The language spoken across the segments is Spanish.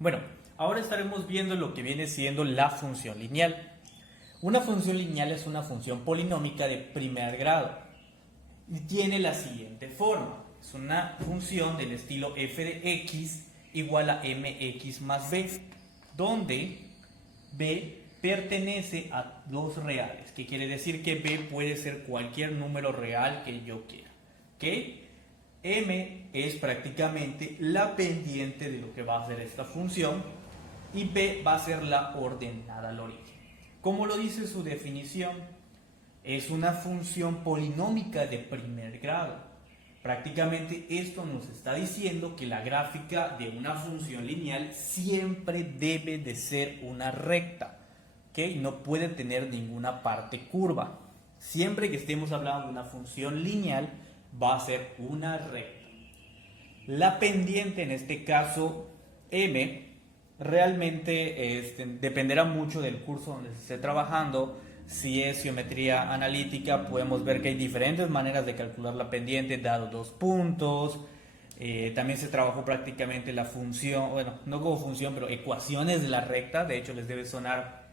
Bueno, ahora estaremos viendo lo que viene siendo la función lineal. Una función lineal es una función polinómica de primer grado y tiene la siguiente forma. Es una función del estilo f de x igual a mx más b, donde b pertenece a dos reales, que quiere decir que b puede ser cualquier número real que yo quiera. ¿Ok? M es prácticamente la pendiente de lo que va a ser esta función y B va a ser la ordenada al origen. Como lo dice su definición, es una función polinómica de primer grado. Prácticamente esto nos está diciendo que la gráfica de una función lineal siempre debe de ser una recta, ¿ok? No puede tener ninguna parte curva. Siempre que estemos hablando de una función lineal, va a ser una recta. La pendiente, en este caso m, realmente dependerá mucho del curso donde se esté trabajando. Si es geometría analítica, podemos ver que hay diferentes maneras de calcular la pendiente dado dos puntos. También se trabajó prácticamente la función, bueno, no como función, pero ecuaciones de la recta. De hecho, les debe sonar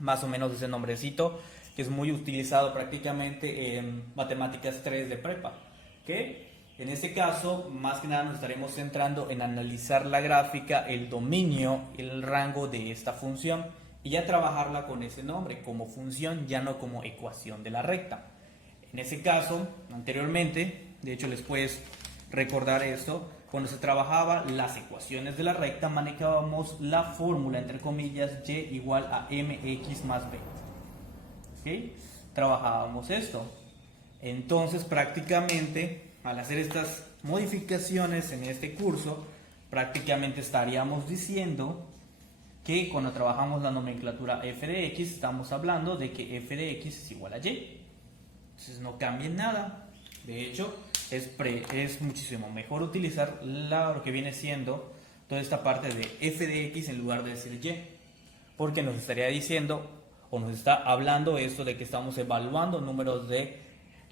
más o menos ese nombrecito, que es muy utilizado prácticamente en matemáticas 3 de prepa. ¿Okay? En este caso, más que nada nos estaremos centrando en analizar la gráfica, el dominio, el rango de esta función y ya trabajarla con ese nombre, como función, ya no como ecuación de la recta. En ese caso, anteriormente, de hecho les puedes recordar esto, cuando se trabajaba las ecuaciones de la recta manejábamos la fórmula, entre comillas, y igual a mx más b. ¿Okay? Trabajábamos esto. Entonces, prácticamente, al hacer estas modificaciones en este curso, prácticamente estaríamos diciendo que cuando trabajamos la nomenclatura f de x, estamos hablando de que f de x es igual a y. Entonces, no cambia nada. De hecho, es muchísimo mejor utilizar lo que viene siendo toda esta parte de f de x en lugar de decir y, porque nos estaría diciendo o nos está hablando esto de que estamos evaluando números de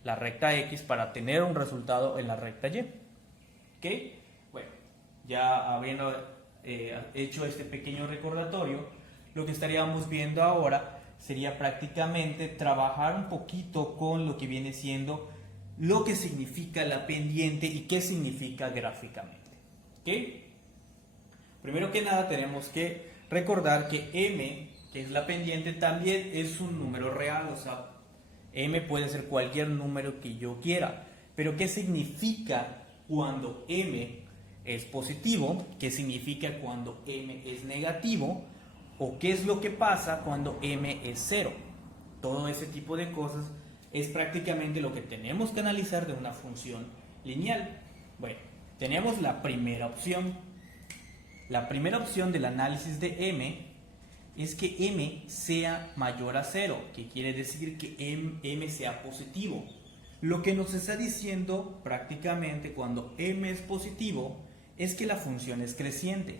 la recta x para tener un resultado en la recta y. ¿Ok? Bueno, ya habiendo hecho este pequeño recordatorio, lo que estaríamos viendo ahora sería prácticamente trabajar un poquito con lo que viene siendo lo que significa la pendiente y qué significa gráficamente. ¿Ok? Primero que nada tenemos que recordar que m, que es la pendiente, también es un número real, o sea, m puede ser cualquier número que yo quiera. Pero ¿qué significa cuando m es positivo? ¿Qué significa cuando m es negativo? ¿O qué es lo que pasa cuando m es cero? Todo ese tipo de cosas es prácticamente lo que tenemos que analizar de una función lineal. Bueno, tenemos la primera opción. La primera opción del análisis de m es que m sea mayor a 0, que quiere decir que m sea positivo. Lo que nos está diciendo prácticamente cuando m es positivo es que la función es creciente.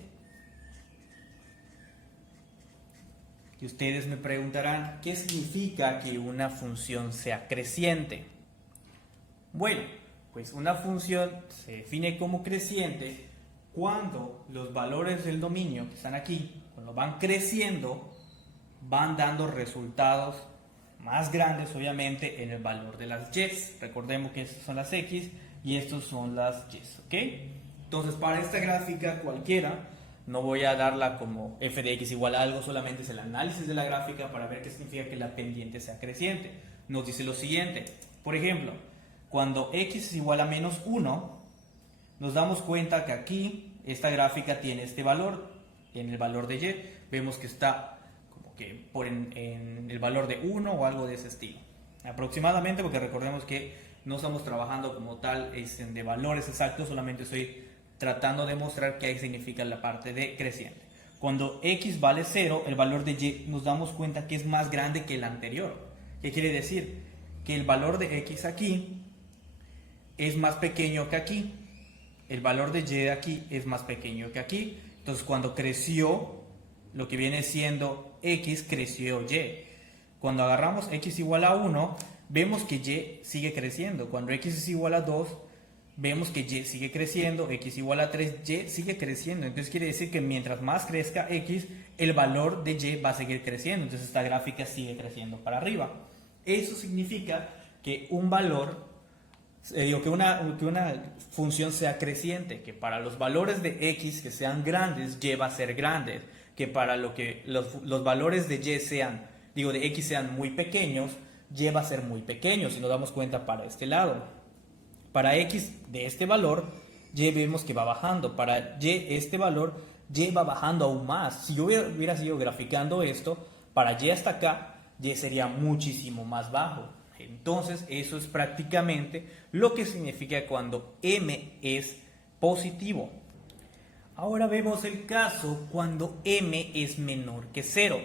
Y ustedes me preguntarán, ¿qué significa que una función sea creciente? Bueno, pues una función se define como creciente cuando los valores del dominio que están aquí, cuando van creciendo, van dando resultados más grandes, obviamente, en el valor de las y. Recordemos que estas son las x y estas son las y, ¿ok? Entonces, para esta gráfica cualquiera, no voy a darla como f de x igual a algo, solamente es el análisis de la gráfica para ver qué significa que la pendiente sea creciente. Nos dice lo siguiente, por ejemplo, cuando x es igual a menos 1, nos damos cuenta que aquí esta gráfica tiene este valor, en el valor de y, vemos que está como que en el valor de 1 o algo de ese estilo. Aproximadamente, porque recordemos que no estamos trabajando como tal de valores exactos, solamente estoy tratando de mostrar qué significa la parte de creciente. Cuando x vale 0, el valor de y nos damos cuenta que es más grande que el anterior. ¿Qué quiere decir? Que el valor de x aquí es más pequeño que aquí. El valor de y aquí es más pequeño que aquí. Entonces, cuando creció, lo que viene siendo x, creció y. Cuando agarramos x igual a 1, vemos que y sigue creciendo. Cuando x es igual a 2, vemos que y sigue creciendo, x igual a 3, y sigue creciendo. Entonces quiere decir que mientras más crezca x, el valor de y va a seguir creciendo. Entonces esta gráfica sigue creciendo para arriba. Eso significa que un valor, que una función sea creciente, que para los valores de x que sean grandes, y va a ser grande, que para los valores de y sean, de x sean muy pequeños, y va a ser muy pequeño, si nos damos cuenta para este lado. Para x de este valor, y vemos que va bajando. Para y este valor, y va bajando aún más. Si yo hubiera seguido graficando esto, para y hasta acá, y sería muchísimo más bajo. Entonces, eso es prácticamente lo que significa cuando m es positivo. Ahora vemos el caso cuando m es menor que 0.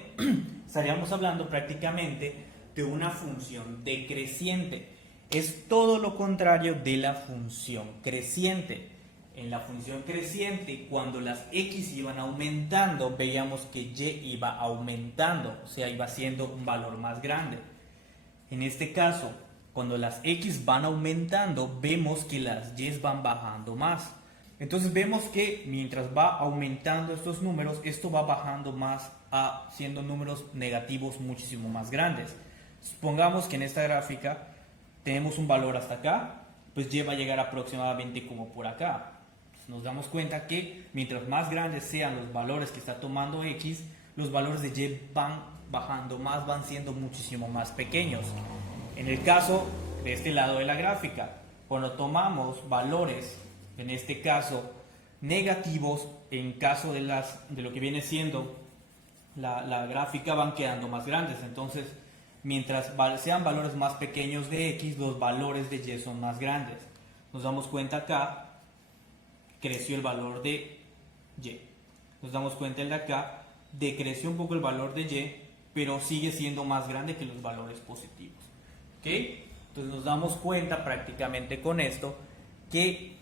Estaríamos hablando prácticamente de una función decreciente. Es todo lo contrario de la función creciente. En la función creciente, cuando las x iban aumentando, veíamos que y iba aumentando, o sea, iba siendo un valor más grande. En este caso, cuando las x van aumentando, vemos que las y van bajando más. Entonces vemos que mientras va aumentando estos números, esto va bajando más siendo números negativos muchísimo más grandes. Supongamos que en esta gráfica tenemos un valor hasta acá, pues y va a llegar aproximadamente como por acá. Nos damos cuenta que mientras más grandes sean los valores que está tomando x, los valores de y van bajando más, van siendo muchísimo más pequeños. En el caso de este lado de la gráfica, cuando tomamos valores, en este caso negativos, en caso de lo que viene siendo la gráfica, van quedando más grandes. Entonces, mientras sean valores más pequeños de x, los valores de y son más grandes. Nos damos cuenta acá, creció el valor de y. Nos damos cuenta el de acá, decreció un poco el valor de y, pero sigue siendo más grande que los valores positivos. ¿Ok? Entonces nos damos cuenta prácticamente con esto que,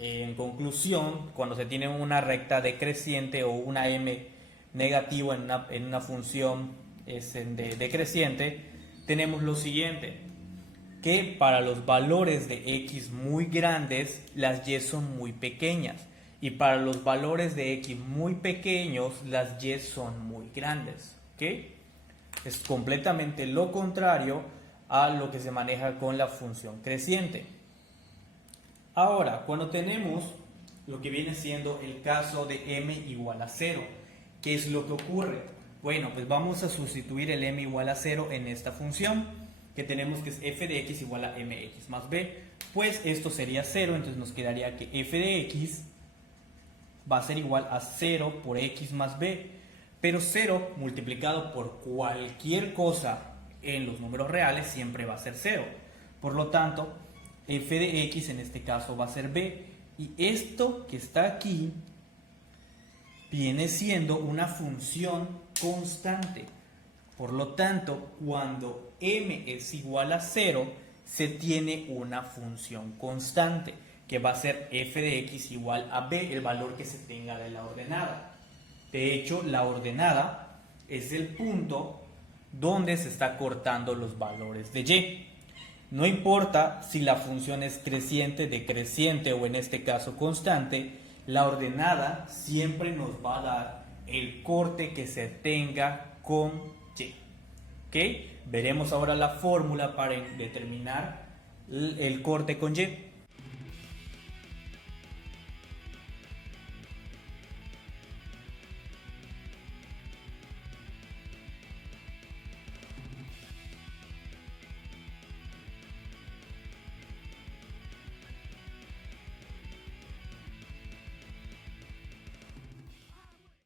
en conclusión, cuando se tiene una recta decreciente o una m negativo en una función decreciente, tenemos lo siguiente, que para los valores de x muy grandes, las y son muy pequeñas, y para los valores de x muy pequeños, las y son muy grandes. ¿Ok? Es completamente lo contrario a lo que se maneja con la función creciente. Ahora, cuando tenemos lo que viene siendo el caso de m igual a 0, ¿qué es lo que ocurre? Bueno, pues vamos a sustituir el m igual a 0 en esta función, que tenemos que es f de x igual a mx más b. Pues esto sería 0, entonces nos quedaría que f de x va a ser igual a 0 por x más b. Pero 0 multiplicado por cualquier cosa en los números reales siempre va a ser 0. Por lo tanto, f de x en este caso va a ser b. Y esto que está aquí viene siendo una función constante. Por lo tanto, cuando m es igual a 0, se tiene una función constante, que va a ser f de x igual a b, el valor que se tenga de la ordenada. De hecho, la ordenada es el punto donde se está cortando los valores de y. No importa si la función es creciente, decreciente o en este caso constante, la ordenada siempre nos va a dar el corte que se tenga con y. ¿Ok? Veremos ahora la fórmula para determinar el corte con y.